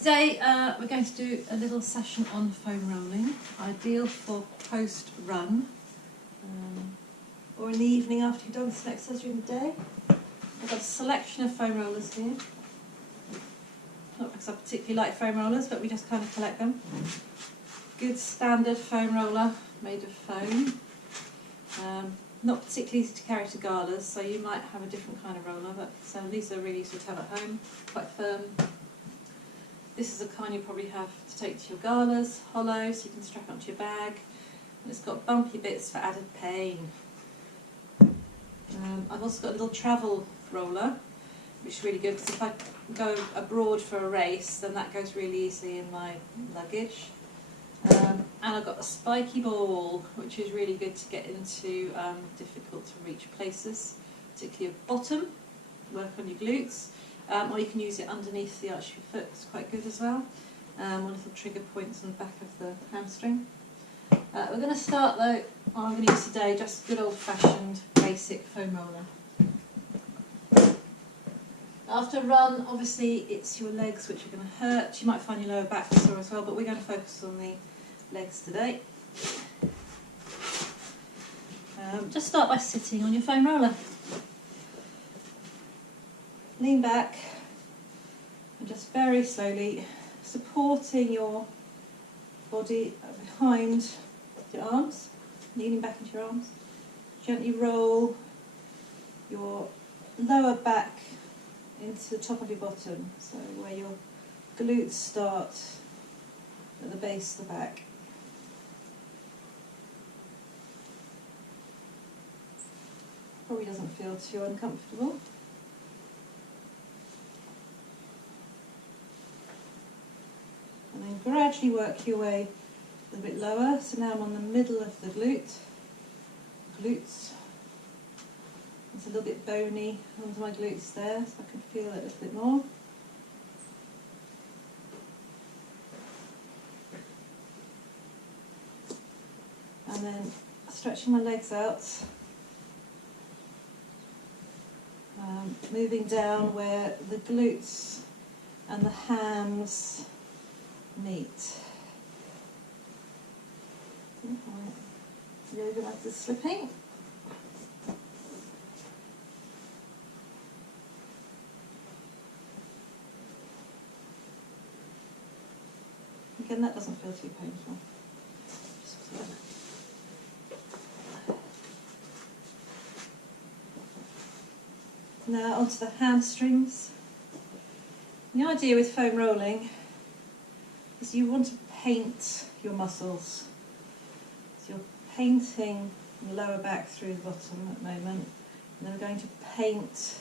Today we're going to do a little session on foam rolling, ideal for post-run or in the evening after you've done some exercise during the day. I've got a selection of foam rollers here. Not because I particularly like foam rollers, but we just kind of collect them. Good standard foam roller made of foam. Not particularly easy to carry to galas, so you might have a different kind of roller, but these are really easy to have at home, quite firm. This is a kind you probably have to take to your galas, hollow, so you can strap it onto your bag. And it's got bumpy bits for added pain. I've also got a little travel roller, which is really good because if I go abroad for a race, then that goes really easily in my luggage. And I've got a spiky ball, which is really good to get into difficult to reach places, particularly your bottom, work on your glutes. Or you can use it underneath the arch of your foot, it's quite good as well. One little trigger points on the back of the hamstring. We're going to start though, I'm going to use today just good old fashioned basic foam roller. After a run, obviously it's your legs which are going to hurt. You might find your lower back sore as well, but we're going to focus on the legs today. Just start by sitting on your foam roller. Lean back and just very slowly supporting your body behind your arms, leaning back into your arms. Gently roll your lower back into the top of your bottom, so where your glutes start at the base of the back. Probably doesn't feel too uncomfortable. And then gradually work your way a little bit lower. So now I'm on the middle of the glutes. It's a little bit bony under my glutes there, so I can feel it a little bit more. And then stretching my legs out, moving down where the glutes and the hams meet. Yoga mat is slipping. Again, that doesn't feel too painful. Now onto the hamstrings. The idea with foam rolling is you want to paint your muscles. So you're painting the lower back through the bottom at the moment, and then we're going to paint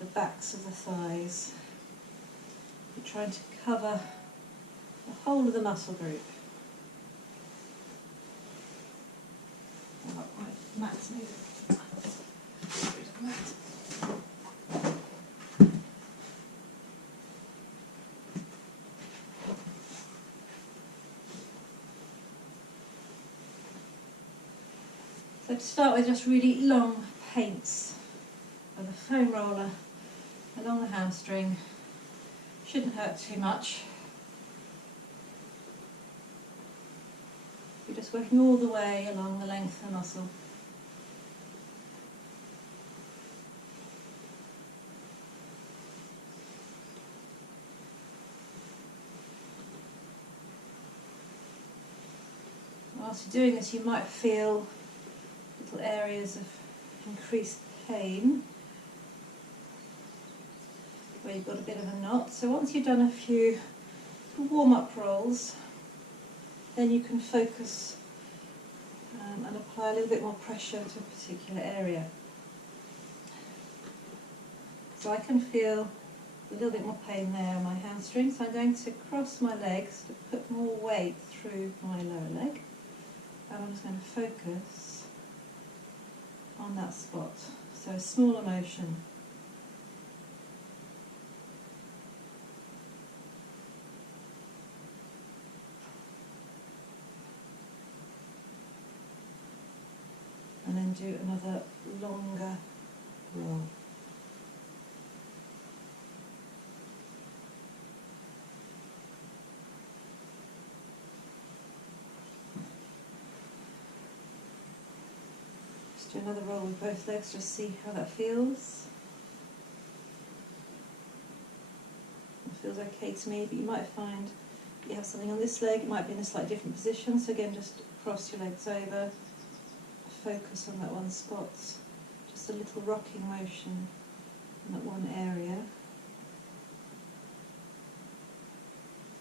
the backs of the thighs. You're trying to cover the whole of the muscle group. Oh, right, mat's needed. So to start with, just really long paints of the foam roller along the hamstring. Shouldn't hurt too much. You're just working all the way along the length of the muscle. Whilst you're doing this, you might feel little areas of increased pain where you've got a bit of a knot. So once you've done a few warm-up rolls, then you can focus and apply a little bit more pressure to a particular area. So I can feel a little bit more pain there on my hamstring, so I'm going to cross my legs to put more weight through my lower leg, and I'm just going to focus on that spot. So a smaller motion. And then do another longer roll. Do another roll with both legs, just see how that feels. It feels okay to me, but you might find you have something on this leg, it might be in a slightly different position, so again just cross your legs over, focus on that one spot, just a little rocking motion in that one area,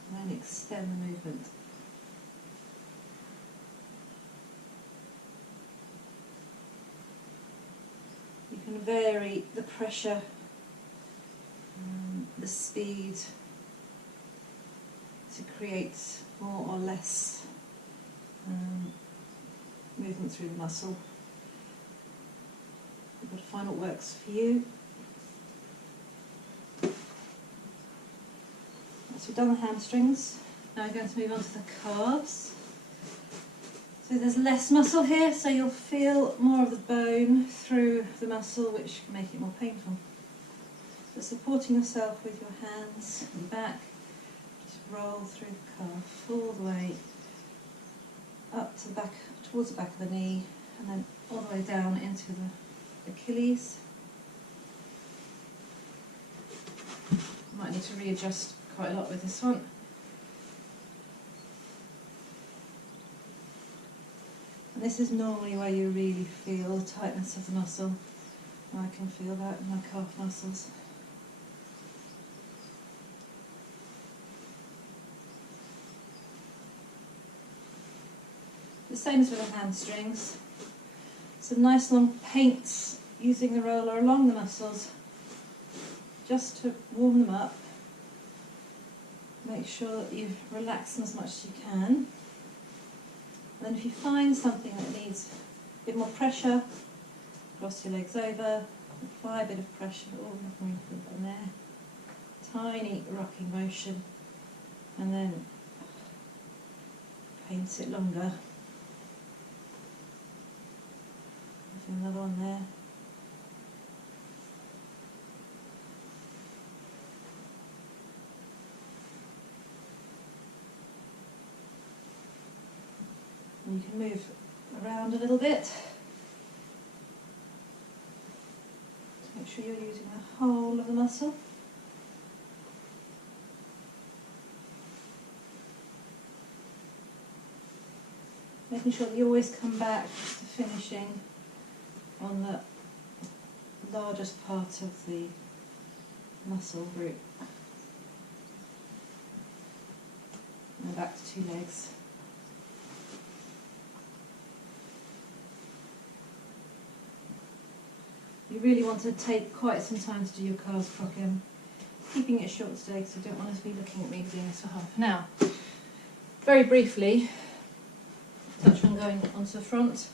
and then extend the movement. You can vary the pressure, the speed, to create more or less movement through the muscle. You've got to find what works for you. So we've done the hamstrings. Now we're going to move on to the calves. So there's less muscle here, so you'll feel more of the bone through the muscle, which can make it more painful. So supporting yourself with your hands and back, just roll through the calf all the way up to the back, towards the back of the knee, and then all the way down into the Achilles. Might need to readjust quite a lot with this one. And this is normally where you really feel the tightness of the muscle. I can feel that in my calf muscles. The same as with the hamstrings. Some nice long paints using the roller along the muscles just to warm them up. Make sure that you relax them as much as you can. And then if you find something that needs a bit more pressure, cross your legs over, apply a bit of pressure, oh, I can feel that in there. Tiny rocking motion, and then paint it longer. Another one there. And you can move around a little bit to make sure you're using the whole of the muscle. Making sure that you always come back to finishing on the largest part of the muscle group. And back to 2 legs. You really want to take quite some time to do your calves properly. I'm keeping it short today because I don't want to be looking at me doing this for half an hour. Very briefly, touch on going onto the front.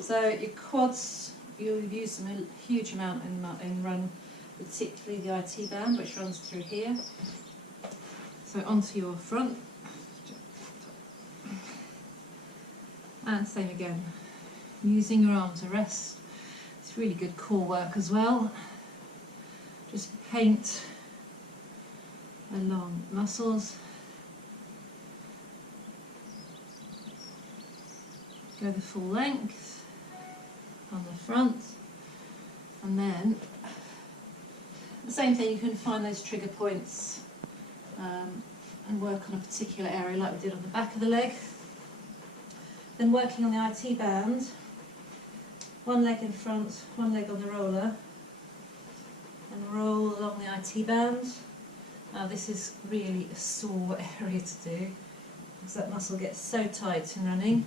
So your quads, you'll use them a huge amount in run, particularly the IT band, which runs through here. So onto your front. And same again, using your arm to rest. It's really good core work as well. Just paint along muscles. Go the full length on the front, and then the same thing, you can find those trigger points and work on a particular area like we did on the back of the leg. Then working on the IT band, one leg in front, one leg on the roller, and roll along the IT band. Now this is really a sore area to do because that muscle gets so tight in running.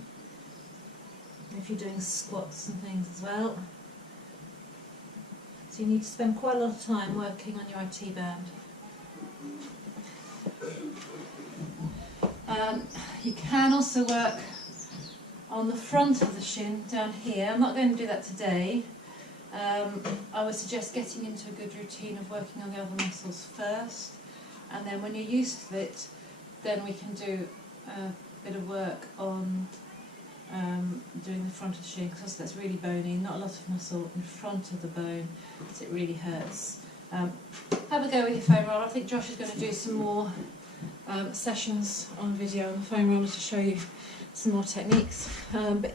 If you're doing squats and things as well. So you need to spend quite a lot of time working on your IT band. You can also work on the front of the shin down here. I'm not going to do that today. I would suggest getting into a good routine of working on the other muscles first, and then when you're used to it, then we can do a bit of work on doing the front of the shin, because that's really bony, not a lot of muscle in front of the bone, so it really hurts. Have a go with your foam roller. I think Josh is going to do some more sessions on video on the foam roller to show you some more techniques. But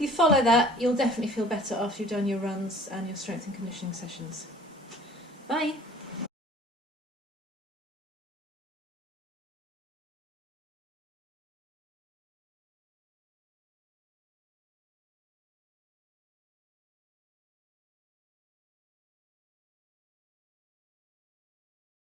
If you follow that, you'll definitely feel better after you've done your runs and your strength and conditioning sessions. Bye.